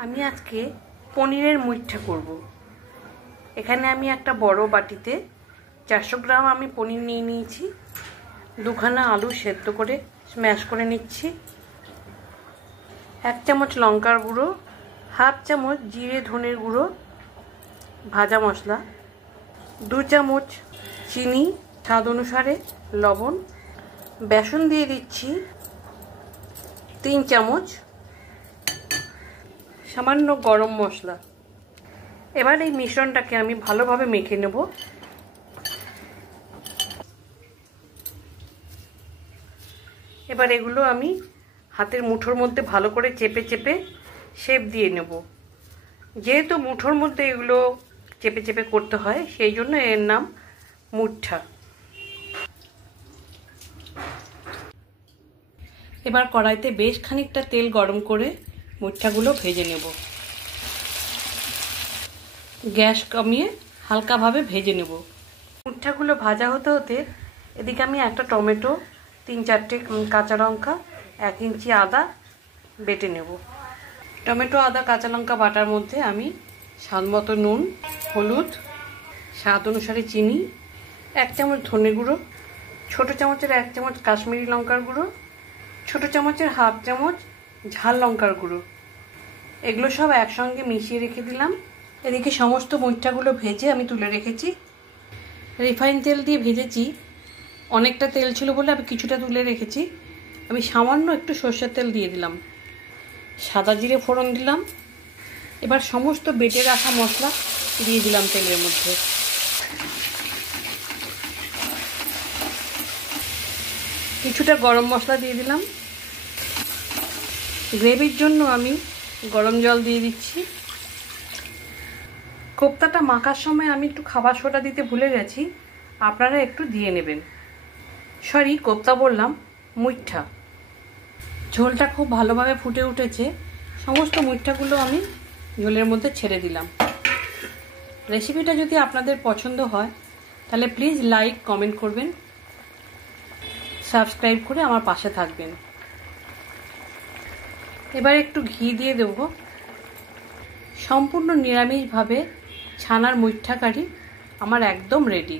আমি আজকে পনিরের মুইঠা করব। এখানে আমি একটা বড় বাটিতে 400 গ্রাম আমি পনির নিয়ে নিয়েছি। দুখানা আলু সেদ্ধ করে স্ম্যাশ করে নিচ্ছি। 1 চামচ লঙ্কার গুঁড়ো, হাফ চামচ জিরে ধনের গুঁড়ো ভাজা মশলা, 2 চামচ চিনি, স্বাদ অনুসারে লবণ, বেসন দিয়ে দিচ্ছি 3 চামচ, সামান্য গরম মশলা। এবার এই মিশ্রণটাকে আমি ভালোভাবে মেখে নেব। এবার এগুলো আমি হাতের মুঠোর মধ্যে ভালো করে চেপে চেপে শেপ দিয়ে নেব। যেহেতু মুঠোর মধ্যে এগুলো চেপে চেপে করতে হয়, সেই জন্য এর নাম মুঠা। এবার কড়াইতে বেশ খানিকটা তেল গরম করে মুঠাগুলো ভেজে নেব। গ্যাস কমিয়ে হালকাভাবে ভেজে নেব। মুঠাগুলো ভাজা হতে হতে এদিকে আমি একটা টমেটো, 3-4টে কাঁচা লঙ্কা, 1 ইঞ্চি আদা বেটে নেব। টমেটো, আদা, কাঁচা লঙ্কা বাটার মধ্যে আমি স্বাদ মতো নুন, হলুদ, স্বাদ অনুসারে চিনি, 1 চামচ ধনে গুঁড়ো, ছোট চামচের 1 চামচ কাশ্মীরি লঙ্কার গুঁড়ো, ছোট চামচের হাফ চামচ ঝাল লঙ্কার গুঁড়ো, এগুলো সব একসঙ্গে মিশিয়ে রেখে দিলাম। এদিকে সমস্ত মুঠাগুলো ভেজে আমি তুলে রেখেছি। রিফাইন তেল দিয়ে ভেজেছি, অনেকটা তেল ছিল বলে আমি কিছুটা তুলে রেখেছি। আমি সামান্য একটু সর্ষের তেল দিয়ে দিলাম, সাদা জিরে ফোড়ন দিলাম। এবার সমস্ত বেটে রাখা মশলা দিয়ে দিলাম তেলের মধ্যে। কিছুটা গরম মশলা দিয়ে দিলাম। গ্রেভির জন্য আমি গরম জল দিয়ে দিচ্ছি। কোপ্তাটা মাখার সময় আমি একটু খাবার সোডা দিতে ভুলে গেছি, আপনারা একটু দিয়ে নেবেন। সরি, কোপ্তা বললাম, মুইঠা। ঝোলটা খুব ভালোভাবে ফুটে উঠেছে। সমস্ত মুইঠাগুলো আমি ঝোলের মধ্যে ছেড়ে দিলাম। রেসিপিটা যদি আপনাদের পছন্দ হয় তাহলে প্লিজ লাইক, কমেন্ট করবেন, সাবস্ক্রাইব করে আমার পাশে থাকবেন। এবার একটু ঘি দিয়ে দেব। সম্পূর্ণ নিরামিষভাবে ছানার মুইঠা কারি আমার একদম রেডি।